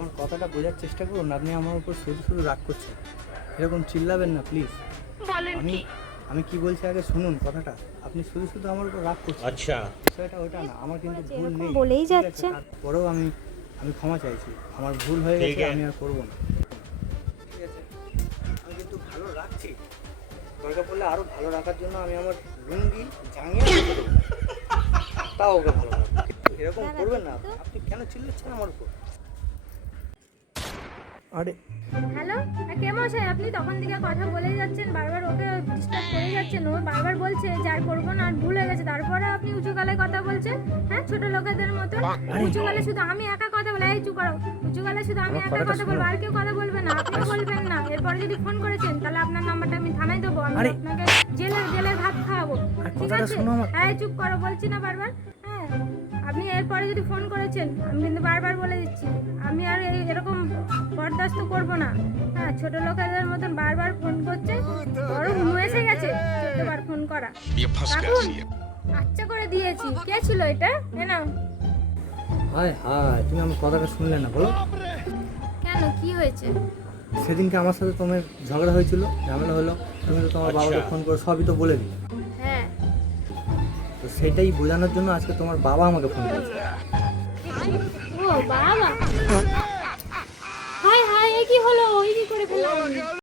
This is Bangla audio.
আমার কথাটা বোঝার চেষ্টা করুন। আপনি আমার উপর শুধু শুধু রাগ করছেন, এরকম চিল্লাবেন না প্লিজ। আমি কি বলছি আগে শুনুন কথাটা। আপনি শুধু শুধু আমার উপর রাগ করছেন। আচ্ছা, বিষয়টা ওটা না, আমার কিন্তু ভুল এরকম নেই, বলেই ঠিক আছে? যাচ্ছে। তারপরেও আমি ক্ষমা চাইছি, আমার ভুল হয়ে ঠিক গেছে, আছে। আমি আর করবো না, ঠিক আছে? আমি কিন্তু ভালো রাখছি, দরকার পড়লে আরো ভালো রাখার জন্য আমি আমার লুঙ্গি জাঙিয়ে রেখে দেবো, তাও ওকে ভালো রাখবো। এরকম করবেন না আপনি। কেন চিল্লাচ্ছেন আমার উপর? আরে হ্যালো, কে মশাই? আপনি তখন থেকে কথা বলেই যাচ্ছেন, বারবার ওকে ডিস্টার্ব করে যাচ্ছেন। ও বারবার বলছে যে আর করবো না, আর ভুল হয়ে গেছে, তারপরে আপনি উঁচু গলায় কথা বলছেন। হ্যাঁ, ছোট লোকেদের মতো উঁচু গলায় শুধু আমি একা কথা বলে, এই চুপ করো। উঁচু গলায় শুধু আমি একা কথা বলবো, আর কেউ কথা বলবে না, আপনিও বলবেন না। এরপরে যদি ফোন করেছেন তাহলে আপনার নাম্বারটা আমি থানায় দেবো, আমি আপনাকে জেলের ভাত খাওয়াবো, ঠিক আছে? এই চুপ করো বলছি না বারবার। হ্যাঁ, আপনি এরপরে যদি ফোন করেছেন, আমি কিন্তু বারবার বলে দিচ্ছি, আমি আর এরকম বরদাস্ত করবো না। হ্যাঁ, ছোট লোকেদের মতন বারবার ফোন করছে, বড় হুমু এসে গেছে 14 বার ফোন করা। রাখুন, আচ্ছা করে দিয়েছি। কে ছিল এটা? এ নাও। হায় হায়, তুমি আমার কথাটা শুনলে না, বলো। কেন, কি হয়েছে? সেদিনকে আমার সাথে তোমার ঝগড়া হয়েছিল, ঝামেলা হলো, তুমি তো তোমার বাবাকে আচ্ছা। ফোন করে সবই তো বলে দিলে। হ্যাঁ, তো সেটাই বোঝানোর জন্য আজকে তোমার বাবা আমাকে ফোন করেছে। ও বাবা, হায় হায়, এ কি হলো? এই কি করে ফেললাম?